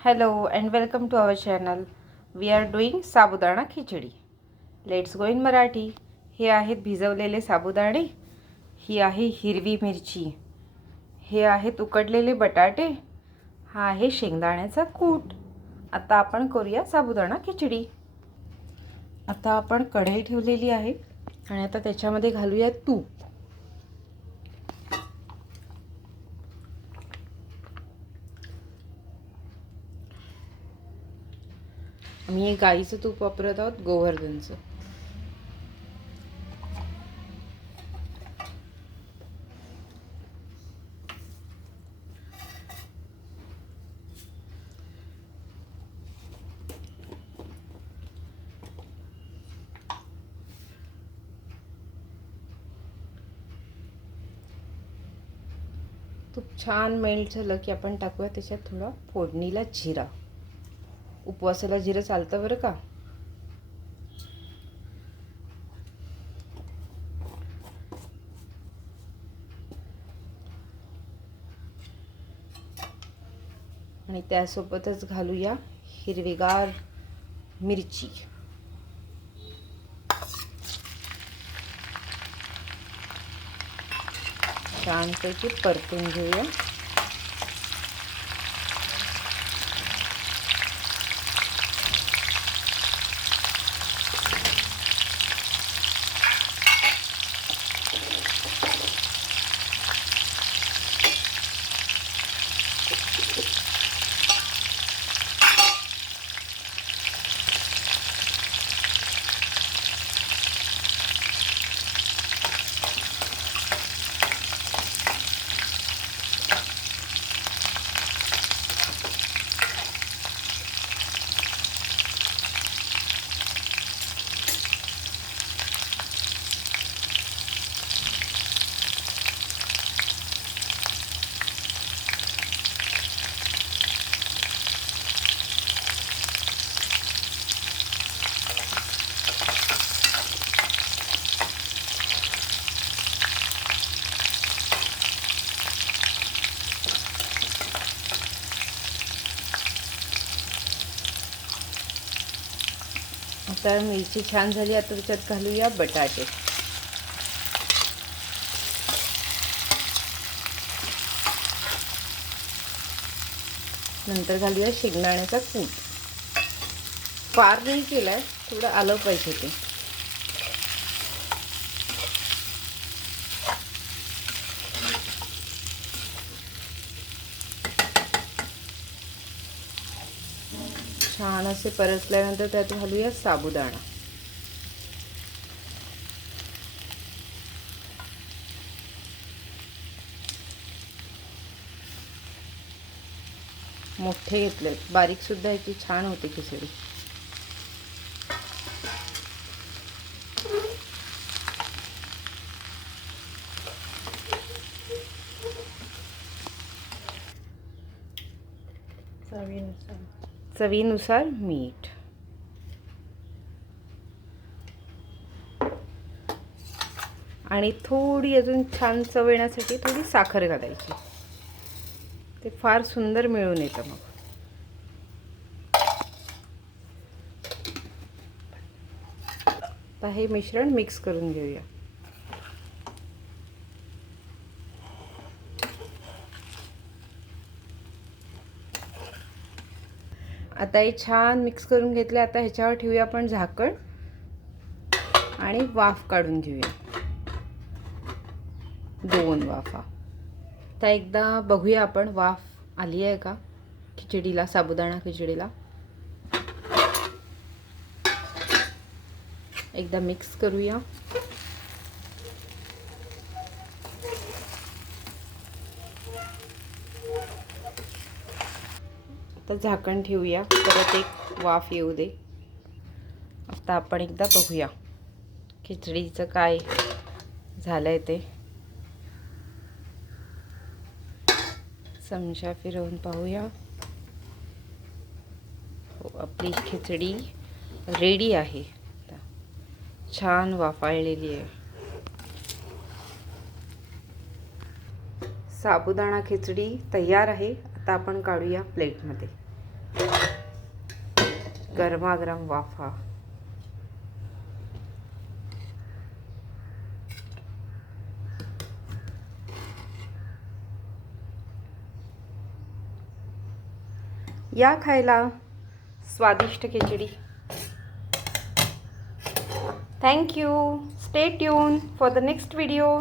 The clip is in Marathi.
Hello and welcome to our channel we are doing sabudana khichdi let's go in Marathi हे आहेत भिजवलेले साबुदाणे ही आहे हिरवी मिरची हे आहेत उकडलेले बटाटे हा आहे शेंगदाण्याचा कूट आता आपण करूया साबुदाणा खिचडी आता आपण कढई ठेवलेली आहे आणि आता त्याच्यामध्ये घालूया तूप आम्ही गाईचं तूप वापरत आहोत गोवर्धनचं. तूप छान मेल्ट झालं की आपण टाकूया त्याच्यात थोडा फोडणीला जिरा. उपवासाला जिरं चालतं बरं का? आणि त्यासोबतच घालूया हिरवीगार मिरची. छानपैकी परतून घेऊया. आता मिरची छान झाली आता त्याच्यात घालूया बटाटे. नंतर घालूया शेंगदाण्याचा कूट. फार नाही केलाय थोडं आलं पाहिजे ते. छान असे परतल्यानंतर त्यात घालूया साबुदाणा. मोठे घेतलेत. बारीकसुद्धा याची छान होते खिचडी. चवीनुसार. चवीनुसार मीठ. आणि थोडी अजून छान चव येण्यासाठी थोडी साखर घालायची. ते फार सुंदर मिळून येतं मग. आता हे मिश्रण मिक्स करून घेऊया. आता हे छान मिक्स करून घेतले. आता ह्याच्यावर ठेवूया आपण झाकण. आणि वाफ काढून घेऊया. दोन वाफा. आता एकदा बघूया आपण वाफ आली आहे का? खिचडीला साबुदाणा खिचडीला. एकदा मिक्स करूया. आता झाकण ठेवूया. परत एक वाफ येऊ दे. आता आपण एकदा बघूया खिचडीचं काय झालं आहे ते. चमचा फिरवून पाहूया. हो आपली खिचडी रेडी आहे. छान वाफाळलेली आहे. साबुदाणा खिचडी तयार आहे. आता आपण काढूया प्लेटमध्ये. गरमागरम वाफा. या खायला स्वादिष्ट khichdi. Thank you stay tuned for the next video